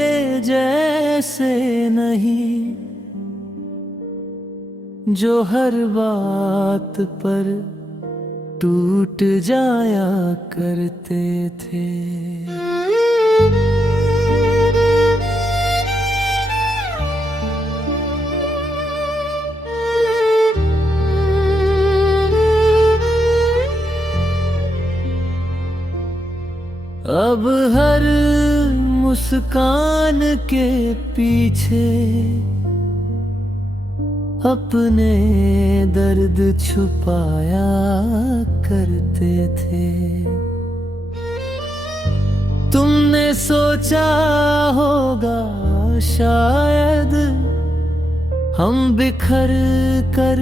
पहले जैसे नहीं, जो हर बात पर टूट जाया करते थे। अब हर मुस्कान के पीछे अपने दर्द छुपाया करते थे। तुमने सोचा होगा शायद हम बिखर कर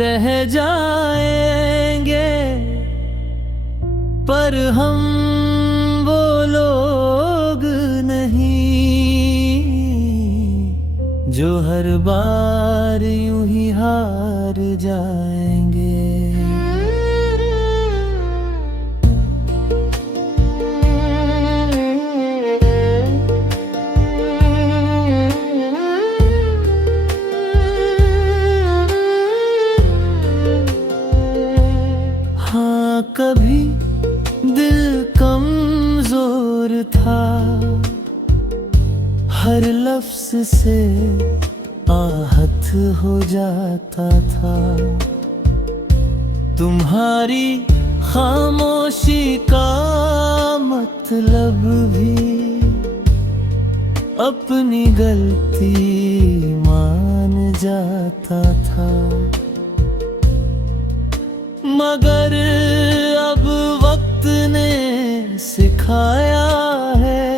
रह जाएंगे, पर हम वो लोग नहीं जो हर बार यूं ही हार जाएंगे। हाँ, कभी दिल कमजोर था, हर लफ्ज से आहत हो जाता था। तुम्हारी खामोशी का मतलब भी अपनी गलती मान जाता था। मगर अब वक्त ने सिखाया है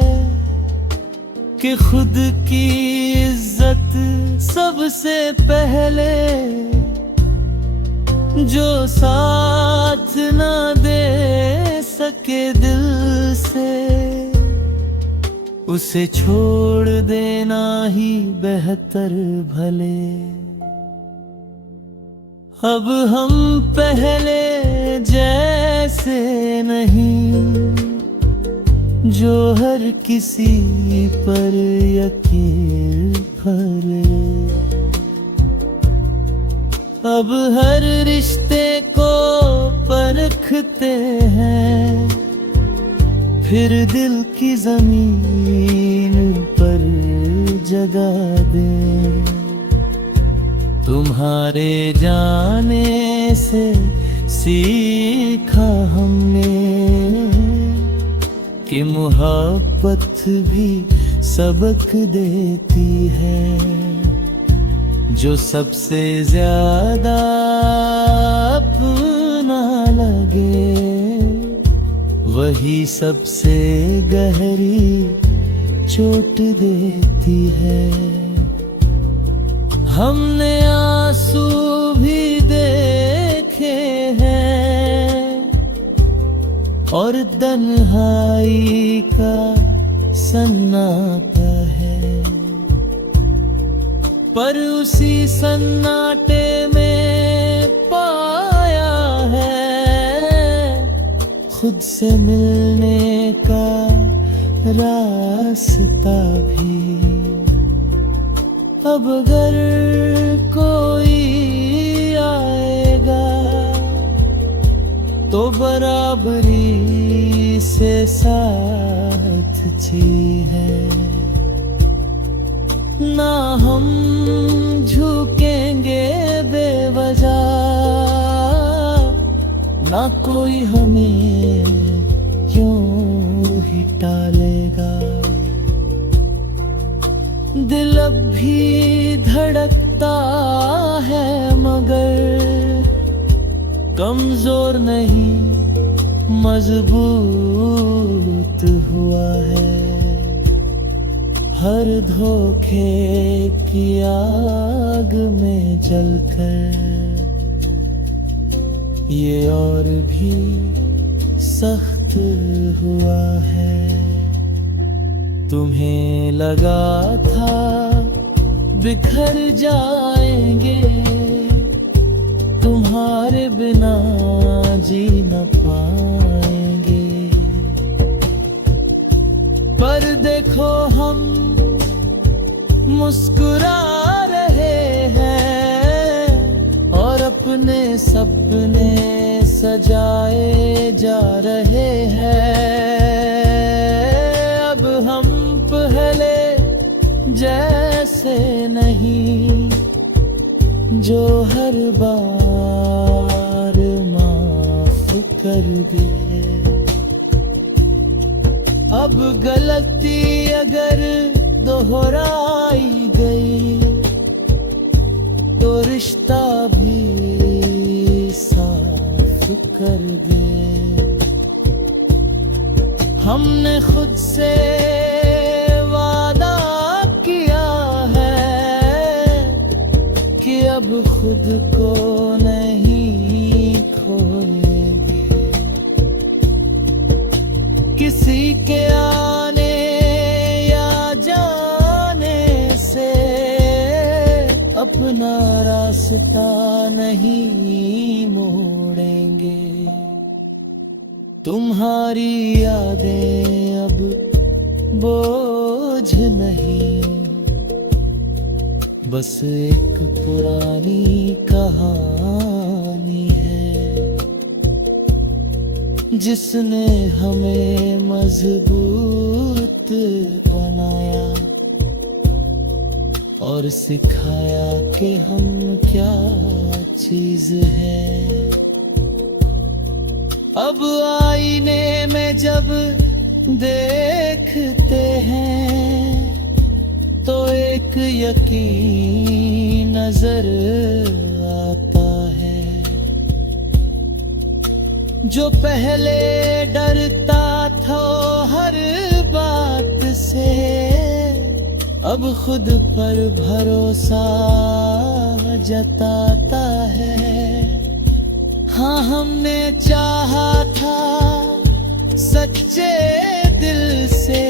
कि खुद की इज्जत सबसे पहले, जो साथ ना दे सके दिल से, उसे छोड़ देना ही बेहतर भले। अब हम पहले जैसे नहीं, जो हर किसी पर यकीन करे। अब हर रिश्ते को परखते हैं, फिर दिल की जमीन पर जगा दें। तुम्हारे जाने से सीखा हमने कि मोहब्बत भी सबक देती है। जो सबसे ज्यादा अपना लगे, वही सबसे गहरी चोट देती है। हमने आंसू भी देखे हैं और तन्हाई का सन्नाटा है, पर उसी सन्नाटे में पाया है खुद से मिलने का रास्ता भी। अब अगर कोई आएगा तो बराबरी से साथ है, ना हम झुकेंगे बेवजह, ना कोई हमें क्यों ही टालेगा। दिल अब भी धड़कता है मगर कमजोर नहीं, मजबूत हुआ है। हर धोखे की आग में जलकर ये और भी सख्त हुआ है। तुम्हें लगा था बिखर जाएंगे, तुम्हारे बिना जी न पाएंगे, पर देखो देखो हम मुस्कुरा रहे हैं और अपने सपने सजाए जा रहे हैं। अब हम पहले जैसे नहीं जो हर बार माफ कर दे। अब गलती अगर दोहराई गई तो रिश्ता भी साफ कर दे। हमने खुद से वादा किया है कि अब खुद को नहीं खोएंगे। किसी के आने या जाने से अपना रास्ता नहीं मोड़ेंगे। तुम्हारी यादें अब बोझ नहीं, बस एक पुरानी कहानी है जिसने हमें मजबूत बनाया और सिखाया कि हम क्या चीज है। अब आईने में जब देखते हैं तो एक यकीन नजर आता है। जो पहले डरता था हर बात से अब खुद पर भरोसा जताता है। हाँ, हमने चाहा था सच्चे दिल से